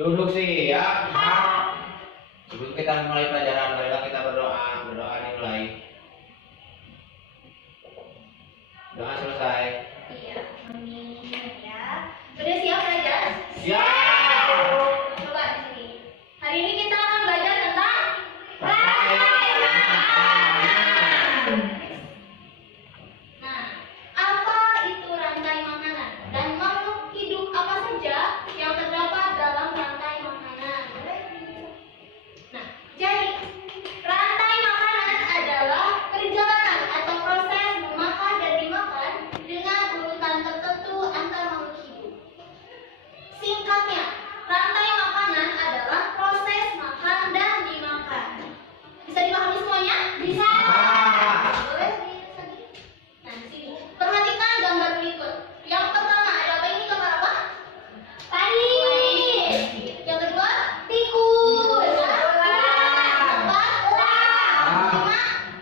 Duduk sih ya. Sebelum kita mulai pelajaran, marilah kita berdoa. Berdoa dimulai. Doa selesai. Iya, amin ya. Sudah siap belajar? Siap. Coba di sini. Hari ini kita akan belajar tentang rantai makanan. Nah, apa itu rantai makanan? Dan makhluk hidup apa saja yang terdapat dalam rantai makanan? Nah, jadi rantai makanan adalah perjalanan atau proses memakan dan dimakan dengan urutan tertentu antar makhluk hidup. Singkatnya, rantai makanan adalah proses makan dan dimakan. Bisa dipahami semuanya? Bisa. Boleh di sini. Nah, di sini. Perhatikan gambar berikut. Yang pertama ada apa ini? Gambar apa? Tadi. Yang kedua, tikus.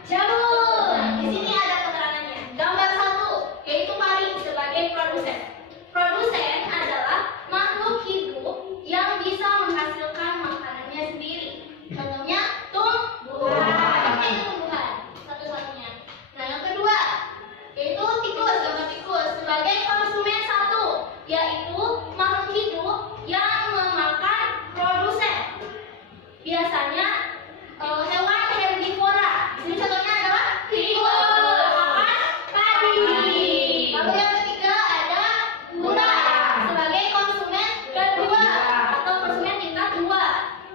Jamur. Di sini ada keterangannya. Gambar 1 yaitu pari sebagai produsen. Produsen adalah makhluk hidup yang bisa menghasilkan makanannya sendiri. Contohnya tumbuhan. Ini tumbuhan satu-satunya. Nah, yang kedua yaitu tikus. Gambar tikus sebagai konsumen 1 yaitu makhluk hidup yang memakan produsen. Biasanya hewan herbivora. Di sini contohnya adalah tikus makan padi. Lalu yang ketiga ada gula sebagai konsumen kedua atau konsumen tingkat 2.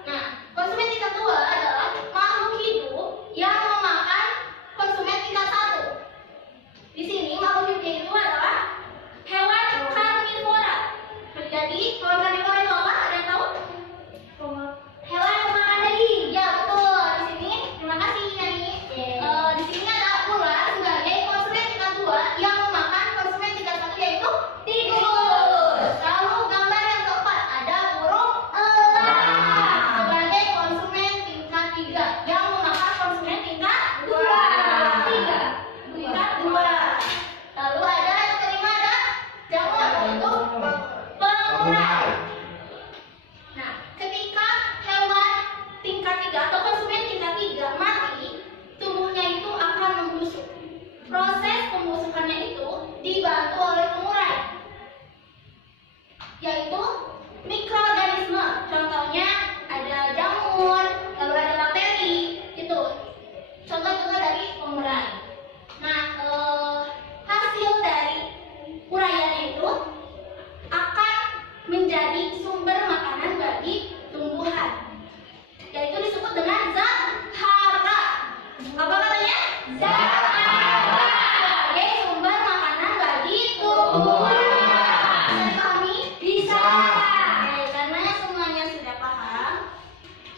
Nah, konsumen tingkat 2 adalah makhluk hidup yang memakan konsumen tingkat 1. Di sini makhluk hidup yang kedua adalah hewan karnivora. Jadi hewan karnivora itu apa? Ada yang tahu? Hewan yang makan daging. Ya, betul. Di sini, terima kasih Yani. Di sini ada ular sebagai konsumen tingkat 2 yang memakan konsumen tingkat 1 yaitu tikus. Lalu gambar yang keempat ada burung elang sebagai konsumen tingkat 3 yang memakan konsumen tingkat 2. Tingkat 2. Lalu ada yang kelima ada jamur yaitu pengurai. Nah, ketika hewan tingkat 3 atau konsumen tingkat 3 mati, tubuhnya itu akan membusuk. Proses pembusukannya itu dibantu oleh pengurai, yaitu mikroorganisme. Contohnya ada jamur, lalu ada bakteri, itu contoh-contoh dari pengurai. Nah, hasil dari uraian itu akan menjadi sumber makanan bagi tumbuhan, yaitu disebut dengan zat hara. Apa katanya? Zat hara sebagai sumber makanan bagi tumbuhan. Bisa dipahami? Bisa. Oke, karena semuanya sudah paham,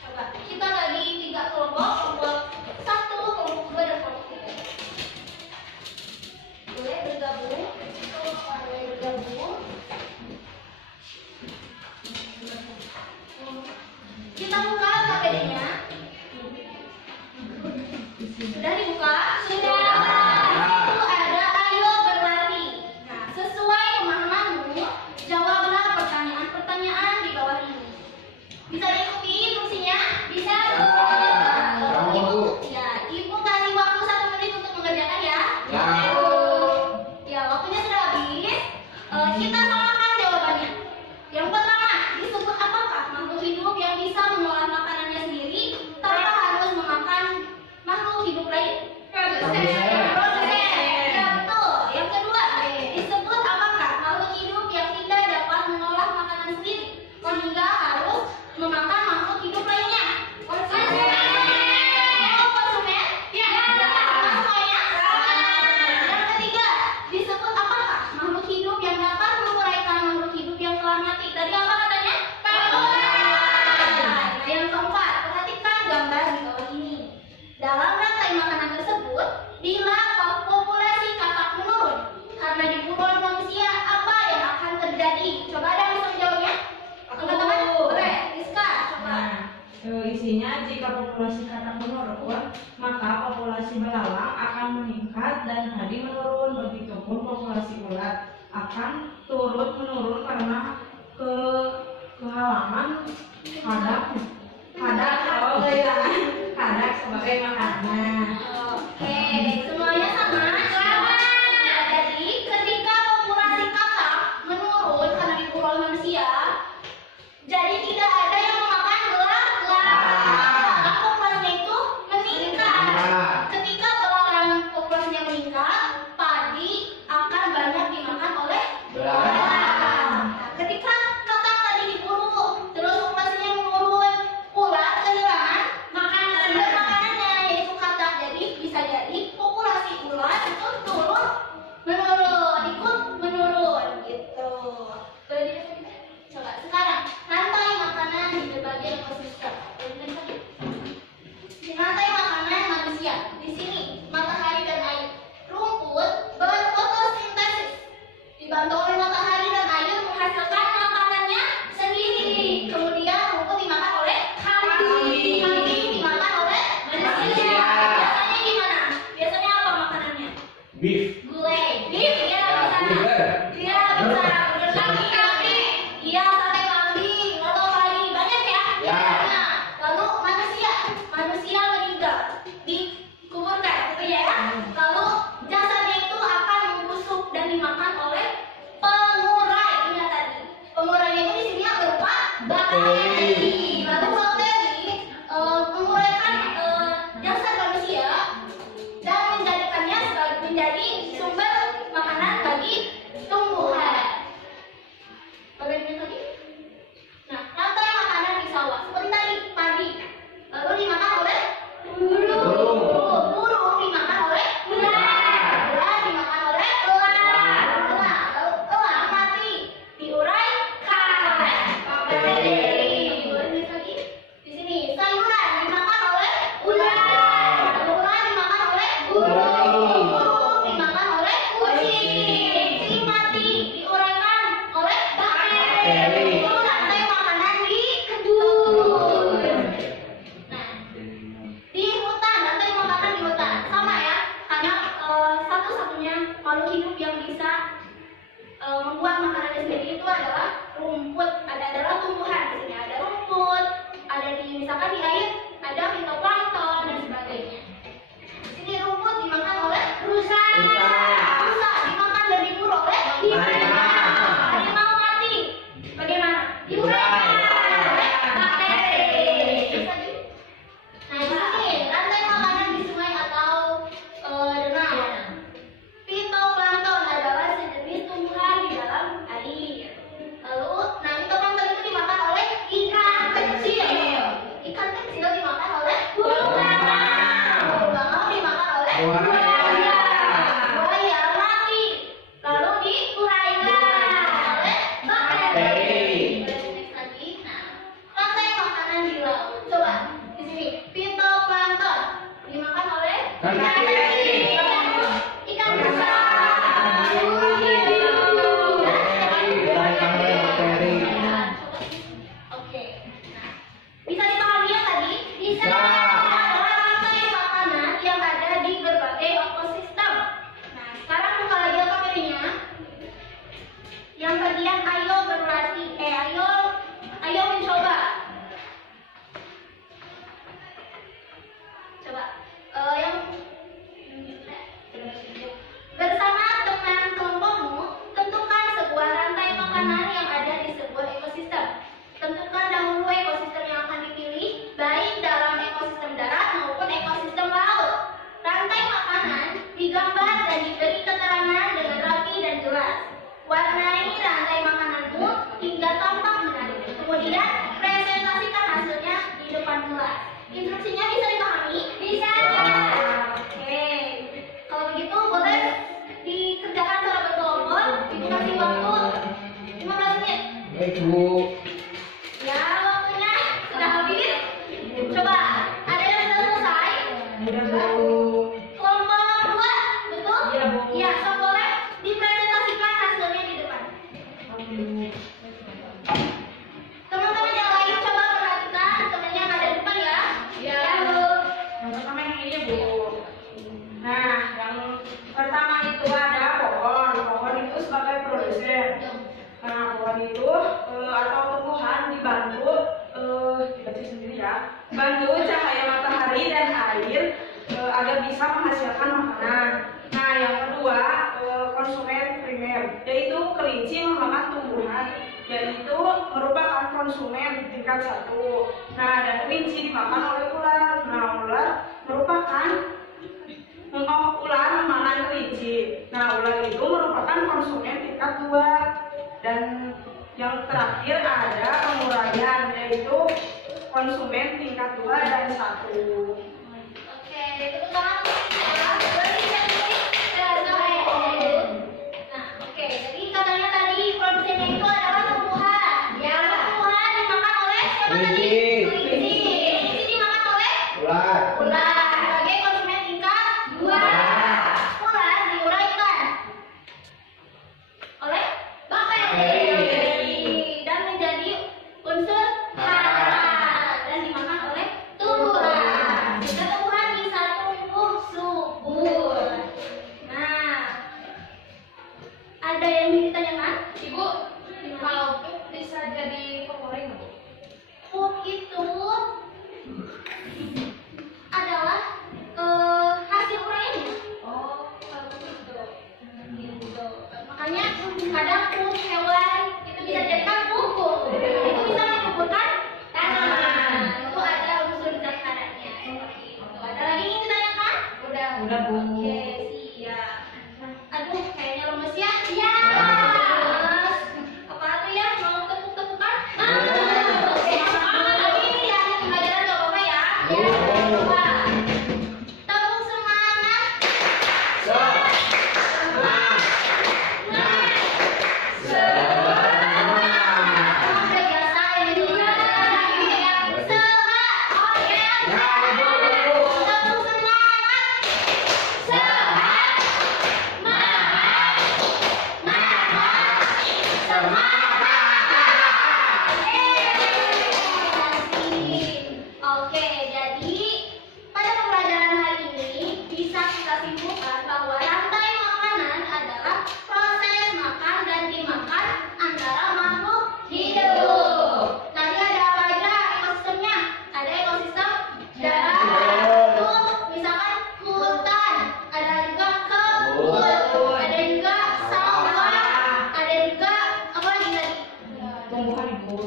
coba kita bagi 3 kelompok. Kelompok 1, kelompok 2, dan kelompok 3. Boleh bergabung? Boleh bergabung. Kita buka KPD-nya. Sudah dibuka? Sudah. Itu ada ayo berlari. Nah, sesuai pemahamanmu, jawablah pertanyaan-pertanyaan di bawah ini. Bisa diikuti fungsinya? Bisa. Ibu, ya, Ibu kasih waktu 1 menit untuk mengerjakan ya. Ya, waktunya sudah habis. Kita samakan jawabannya. Yang pertama, disebut apakah makhluk hidup yang bisa mengolah makanannya sendiri tanpa harus memakan makhluk hidup lain? Produsen. Ya, betul. Yang kedua, disebut apakah makhluk hidup yang tidak dapat mengolah makanan sendiri sehingga harus memakan makhluk hidup lainnya? Konsumen. Oh, konsumen? Ya. Semuanya? Yang ketiga, disebut apakah makhluk hidup yang dapat menguraikan makhluk hidup yang telah mati? Tadi apa katanya? Nah, yang keempat, perhatikan gambar di bawah ini. Dalam rantai makanan tersebut, bila populasi katak menurun karena dibunuh oleh manusia, apa yang akan terjadi? Coba ada yang bisa menjawabnya? Teman-teman, boleh. Rizka, coba. Isinya, jika populasi katak menurun, maka populasi belalang akan meningkat dan tadi menurun. Begitupun populasi ulat akan turut menurun karena kehalaman Kadak kalau kadak sebagai makanan. Oke, semuanya sama. Nah, jadi ketika populasi katak menurun karena diburu oleh manusia, jadi tidak ada yang memakan belalang. Maka populasinya itu meningkat. Ketika belalang populasinya meningkat, padi akan banyak dimakan oleh belalang. Nah, ketika katak tadi diburu, terus populasinya menurun, ular kehilangan sumber makanannya yaitu katak. Jadi bisa jadi populasi ular itu ikut menurun gitu. Coba sekarang rantai makanan di berbagai ekosistem. Di rantai makanan manusia, di sini matahari dan air. Rumput berfotosintesis, dibantu oleh matahari dan air menghasilkan makanannya sendiri. Kemudian rumput dimakan oleh kambing. Kambing dimakan oleh manusia. Biasanya gimana? Biasanya apa makanannya? Beef. Gulai. Beef, ya bisa. Burger. Iya bisa. Burger kambing. Iya sate kambing. Lalu padi banyak ya. Ya. Nah, lalu manusia meninggal dikuburkan gitu ya. Lalu jasadnya itu akan membusuk dan dimakan oleh pengurai. Ingat tadi. Pengurainya itu di sini berupa bakteri. Lalu bakteri menguraikan jasad manusia dan menjadikannya menjadi sumber makanan bagi tumbuhan. Bagaimana tadi? Nah, rantai makanan di sawah seperti tadi padi, lalu dimakan oleh burung. Burung dimakan oleh ular. Ular dimakan oleh elang. Lalu elang mati diuraikan bakteri. Boleh lagi? Di sini sayuran dimakan oleh ular. Ular dimakan oleh burung. Burung dimakan oleh kucing. Kucing mati diuraikan oleh bakteri. Itu rantai makanan di kebun. Nah, di hutan, rantai makanan di hutan sama ya, karena satu-satunya makhluk hidup yang bisa membuat makanannya sendiri itu adalah rumput. Adalah tumbuhan. Di sini ada rumput, ada misalkan di air ada fitoplankton dan sebagainya. Di sini rumput dimakan oleh rusa. Rusa dimakan dan diburu oleh harimau. Harimau mati. Bagaimana? Diuraikan oleh bakteri. Nah, di sini rantai makanan di sungai atau danau. Fitoplankton adalah sejenis tumbuhan di dalam air. Lalu, fitoplankton itu dimakan oleh ikan kecil. Ikan kecil dimakan oleh burung bangau. Burung bangau dimakan oleh buaya. Buaya mati, lalu diuraikan oleh bakteri. Next lagi. Nah, rantai makanan di laut. Coba di sini fitoplankton dimakan oleh ikan kecil, ikan besar, Oke. Nah, bisa dipahami ya tadi? Bisa. Adalah rantai makanan yang ada di berbagai ekosistem. Nah, sekarang buka lagi materinya. Yang bagian ayo berlatih, ayo mencoba. Coba, yang bersama teman kelompokmu, tentukan sebuah rantai makanan yang ada di sebuah ekosistem. Tentukan dahulu ekosistem yang akan dipilih, baik dalam ekosistem darat maupun ekosistem laut. Rantai makanan digambar dan diberi keterangan dengan rapi dan jelas. Warnai rantai makananmu hingga tampak menarik. Kemudian presentasikan hasilnya di depan kelas. Instruksinya bisa dipahami? Bisa. Oke. Kalau begitu boleh dikerjakan secara berkelompok. Ibu kasih waktu 15 menit. Baik, Bu. Ya, waktunya sudah habis. Coba, ada yang sudah selesai? Udah, Bu. Kelompok 2, betul? Iya, Bu. Iya, so boleh dipresentasikan hasilnya di depan. Teman-teman yang lain coba perhatikan teman yang ada di depan ya. Iya. Ya, Bu. Yang pertama yang ini, Bu. Nah, yang pertama itu ada pohon. Pohon itu sebagai produsen. Nah, pohon itu atau tumbuhan bantu cahaya matahari dan air agar bisa menghasilkan makanan. Nah, yang kedua, konsumen primer, yaitu kelinci memakan tumbuhan, yaitu merupakan konsumen tingkat 1. Nah, dan kelinci dimakan oleh ular. Nah, ular memakan kelinci. Nah, ular itu merupakan konsumen tingkat 2. Dan yang terakhir ada penguraian, yaitu konsumen tingkat 2 dan 1. Oke, tepuk tangan untuk kita. Nah, oke, jadi katanya tadi produsennya itu adalah tumbuhan. Ya, tumbuhan dimakan oleh siapa tadi? Kelinci. Kelinci dimakan oleh Ular. ular. Sebagai konsumen tingkat 2. Ular diuraikan oleh bakteri dan menjadi unsur hara dan dimakan oleh tumbuhan. Sehingga tumbuhan bisa tumbuh subur. Nah, ada yang ingin ditanyakan? Ibu, kalau puk bisa jadi favorit nggak, Bu? Puk itu adalah hasil uraiannya. Oh, kalau begitu. Gitu. Makanya kadang puk hewan itu bisa dijadikan pupuk. Itu bisa mengumpulkan tanaman. Itu ada unsur zat haranya seperti itu. Ada lagi yang ingin ditanyakan? Udah, Bu. Oke, siap. Aduh, kayaknya lemes ya. Iya. Lemes. Apa tuh ya? Mau tepuk-tepukan? Oke. Tapi ini ya, pelajaran gak apa-apa ya. Ya. Coba. Tepuk semangat. Udah biasa ini tuh. Ini ya. Sehat. Oke. Tepuk semangat. Sehat. Oke, jadi pada pembelajaran hari ini bisa kita simpulkan bahwa rantai makanan adalah proses makan dan dimakan antara makhluk hidup. Nanti ada apa aja ekosistemnya? Ada ekosistem darat, itu misalkan hutan, ada juga kebun, ada juga sawah, ada juga apa lagi tadi? Tumbuhan, Bu.